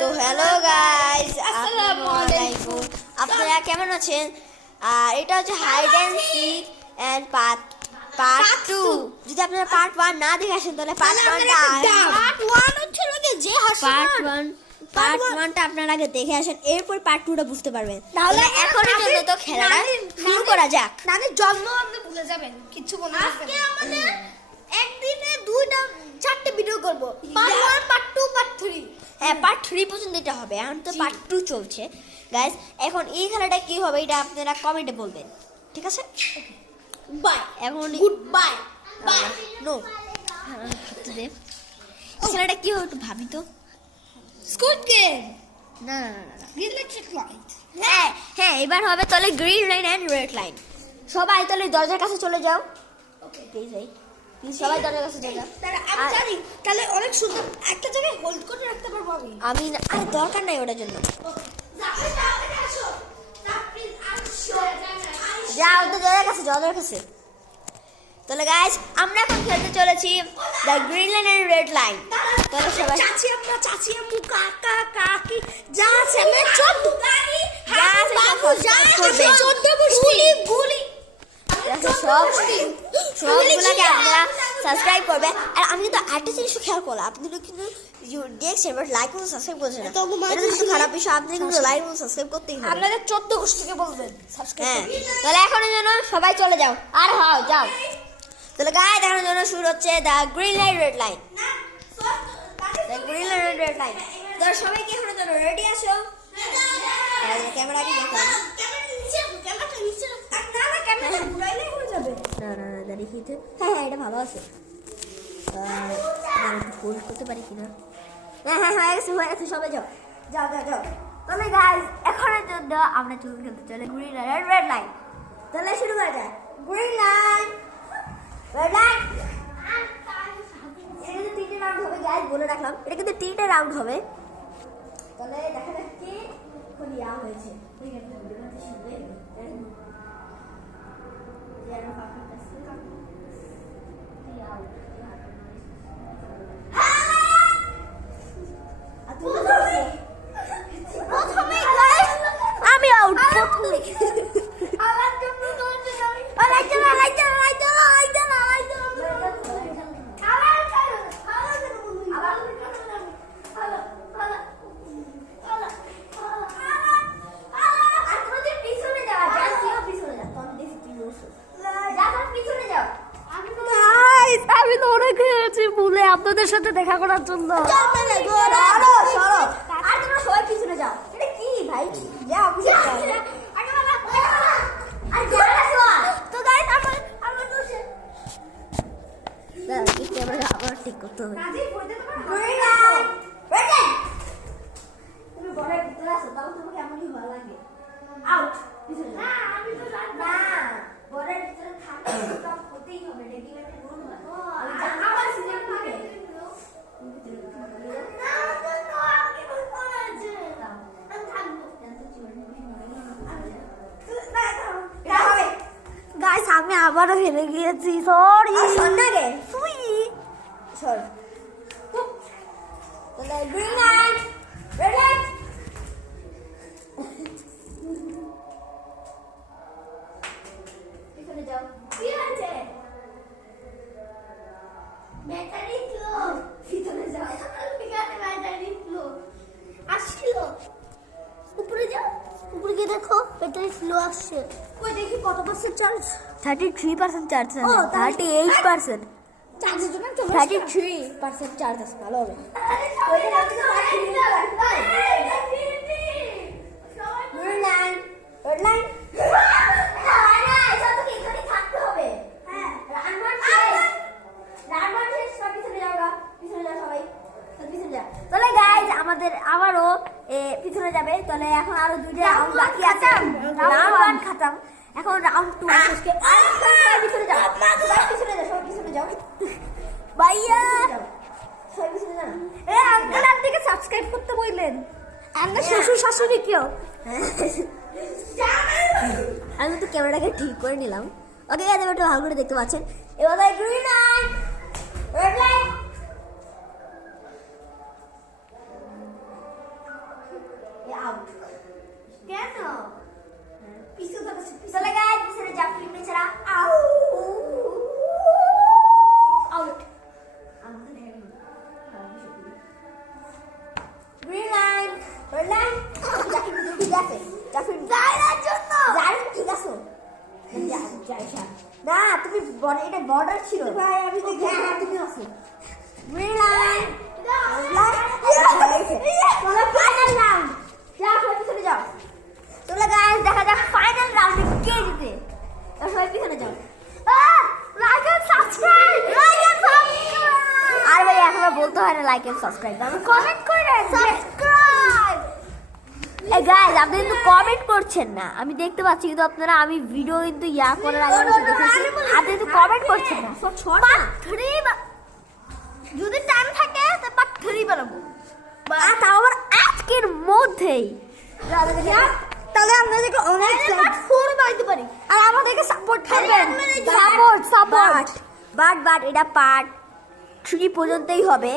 তো hello guys, আসসালামু আলাইকুম। আপনারা কেমন আছেন? আর এটা হচ্ছে hide and seek and part 2। যদি আপনারা পার্ট 1 না দেখে আসেন তাহলে পার্ট 1 হচ্ছে যে পার্ট 1টা আপনারা আগে দেখে আসেন, এরপর পার্ট 2টা বুঝতে পারবেন। তাহলে এখনের জন্য তো খেলাটা শুরু করা যাক। নানির জন্ম আপনি ভুলে যাবেন, কিছু মনে রাখবেন না। আমাদের একদিনে 4টা ভিডিও করব, পার্ট 1 পার্ট 2 পার্ট 3। হ্যাঁ, পার্ট 3 পর্যন্ত এটা হবে। এখন তো পার্ট 2 চলছে গাইস। এখন এই খেলাটা কি হবে এটা আপনারা কমেন্টে বলবেন, ঠিক আছে? বাই, এখন গুড বাই বাই। নো এই খেলাটা কি হবে একটু ভাবি তো। স্কুড গেম, না ইলেকট্রিক লাইট। হ্যাঁ হ্যাঁ, এবার হবে তাহলে green line and red line. সবাই তাহলে দরজার কাছে চলে যাও। ওকে, প্লিজ সবাই দরজার কাছে চলে যাও। আমি জানি তাহলে অনেক সুন্দর একটা জায়গায় হোল্ড করে রাখতে পারবো আমি। আরে দরকার নাই ওটার জন্য। যাও তো দরজার কাছে, দরজার কাছে। তাহলে গাইস আমরা এখন খেলতে চলেছি the green line and red line. তাহলে সবাই চাচি আম্মু কাকা কাকি যা আছে আমি চোদ্দ গাড়ি যা আছে সব বাবু যা করবেন। আছে 14 গুলি গুলি সবগুলোকে আপনারা সাবস্ক্রাইব করবেন। আর আমি কিন্তু একটা জিনিস খেয়াল করলাম, আপনি কিন্তু দেখছেন বাট লাইক এবং সাবস্ক্রাইব করছেন না। এটা কিন্তু খারাপ বিষয়, আপনি কিন্তু লাইক এবং সাবস্ক্রাইব করতেই হবে। আপনাদের 14 গোষ্ঠীকে বলবেন সাবস্ক্রাইব হ্যাঁ, করতে। তাহলে এখনের জন্য সবাই চলে যাও। আর হ্যাঁ যাও। তাহলে গায়ে দেখানোর জন্য শুরু হচ্ছে the green line red line. The green line red line. তাহলে সবাই কি এখনের জন্য রেডি আছো? ক্যামেরা কি দেখান? হ্যাঁ এটা ভালো আছে। হোল্ড করতে পারি কিনা? হ্যাঁ হয়ে গেছে সবাই যাও যাও যাও যাও। তাহলে গাইস এখনের জন্য আমরা খেলতে চলে গ্রিন লাইন রেড লাইন। তাহলে শুরু করা যায়। Green line red line. এটা কিন্তু 3টে রাউন্ড হবে গাইস, বলে রাখলাম এটা কিন্তু 3টে রাউন্ড হবে। তাহলে দেখা যাক কে কোলিয়া হয়েছে। ঠিক আছে, ভিডিওটা শুনবে। আমি আউট প্রথমে। আমি তো অনেক খেয়েছি ভুলে আপনাদের সাথে দেখা করার জন্য। আর তোমরা সবাই পিছনে যাও। এটা কি ভাই? যাও পিছনে যাও। তো গাইস আমার দোষে ক্যামেরা আবার ঠিক করতে হবে। তুমি ঘরের ভিতরে আছো, তাও তোমাকে এমনই ভালো লাগে। আউট পিছনে না, আমি তো জানি না, ঘরের ভিতরে থাকতে সব হতেই হবে। এটা কি একটা রুল না? আমার সিজন থাকে। গাইস আমি আবারও হেরে গিয়েছি, সরি। সন্ধ্যারে তুই সর। তাহলে গ্রিন লাইট রেড লাইট। পিছনে যাও। কি আছে? Battery slow. পিছনে যাও। এখানে ব্যাটারি স্লো আসছিল। উপরে যাও। উপরে গিয়ে দেখো ব্যাটারি স্লো আসছে। কই দেখি কত পার্সেন্ট চার্জ? 33% চার্জ আছে। ও, তাহলে- 38%। চার্জের জন্য তো 33% চার্জ আছে, ভালো হবে। Green line red line. থাকতে হবে। হ্যাঁ, রানওয়ার শেষ। সব পিছনে যাও গা। পিছনে যাও সবাই। সব পিছনে যাও। তাহলে গাইজ আমাদের আবারও পিছনে যাবে। তাহলে এখন আরো 2টা রাউন্ড বাকি আছে। রাউন্ড 1 খতম। এখন রাউন্ড 2 আসছে। সবাই পিছনে যাও। সবাই পিছনে যাও, সবাই পিছনে যাও। ভাইয়া সবাই পিছনে যাও। আঙ্কেল আন্টিকে সাবস্ক্রাইব করতে বললেন। আমার শ্বশুর শাশুড়ি কেউ আমি তো ক্যামেরাটাকে ঠিক করে নিলাম। ওকে গাইজ, একটু ভালো করে দেখতে পাচ্ছেন। এবার green light red light. Out. কেন? পিছু তো চলে গাইস, পিছনে জাফরিন বেচারা out. Green line, red line. Jafrin ঠিক আছে, জাফরিন জায়গার জন্য জাফরিন ঠিক আছে। না তুমি এটা বর্ডার ছিল ভাই, আমি দেখি। হ্যাঁ তুমি আছো। Green line, final round. যাও সবাই পিছনে যাও। চলো গাইস, দেখা যাক ফাইনাল রাউন্ডে কে জিতে। সবাই পিছনে যাও। Like and subscribe, like and subscribe. আর ভাই এখনো বলতে হয় না লাইক এন্ড সাবস্ক্রাইব, আমি কমেন্ট করে সাবস্ক্রাইব। এই গাইস, আপনি কিন্তু কমেন্ট করছেন না, আমি দেখতে পাচ্ছি, কিন্তু আপনারা আমি ভিডিও কিন্তু করার আগে আপনি কিন্তু কমেন্ট করছেন না। যদি টাইম থাকে তো পার্ট 3 বানাবো। আর তাও আবার আজকের মধ্যেই। তাহলে আপনাদেরকে অনেক পার্ট 4 বানাইতে পারি। আর আমাদেরকে সাপোর্ট করবেন, সাপোর্ট বাট এটা পার্ট 3 পর্যন্তই হবে।